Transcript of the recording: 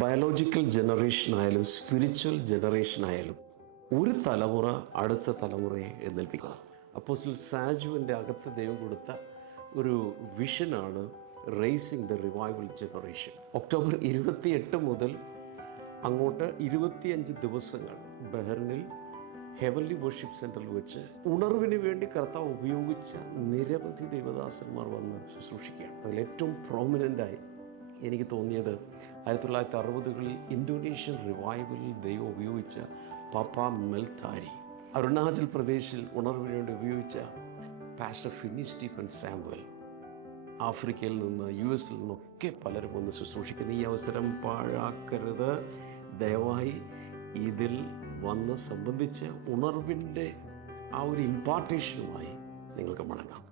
Biological ജനറേഷനായാലും spiritual ജനറേഷനായാലും ഒരു തലമുറ അടുത്ത തലമുറയെ എഴുന്നേൽപ്പിക്കണം. അപ്പോസ്തലൻ സാജുവിൻ്റെ അകത്ത് ദൈവം കൊടുത്ത ഒരു വിഷനാണ് raising the revival generation. October 28 മുതൽ അങ്ങോട്ട് 25 ദിവസങ്ങൾ ബഹ്റിനിൽ ഹെവൻലി വർഷിപ്പ് സെൻറ്ററിൽ വെച്ച് ഉണർവിന് വേണ്ടി കർത്താവ് ഉപയോഗിച്ച നിരവധി ദൈവദാസന്മാർ വന്ന് ശുശ്രൂഷിക്കുകയാണ്. അതിലേറ്റവും പ്രോമിനൻ്റായി എനിക്ക് തോന്നിയത് 1960കളിൽ ഇന്തോനേഷ്യൻ റിവൈവലിൽ ദൈവം ഉപയോഗിച്ച പാപ്പ മെൽത്താരി, അരുണാചൽ പ്രദേശിൽ ഉണർവിന് വേണ്ടി ഉപയോഗിച്ച പാസ്റ്റർ ഫിന്നി സ്റ്റീഫൻ സാമുവൽ, ആഫ്രിക്കയിൽ നിന്ന് US നിന്നൊക്കെ പലരും വന്ന് ശുശ്രൂഷിക്കുന്ന ഈ അവസരം പാഴാക്കരുത്. ദയവായി ഇതിൽ വന്ന് സംബന്ധിച്ച് ഉണർവിൻ്റെ ആ ഒരു ഇമ്പാർട്ടേഷനുമായി നിങ്ങൾക്ക് മടങ്ങാം.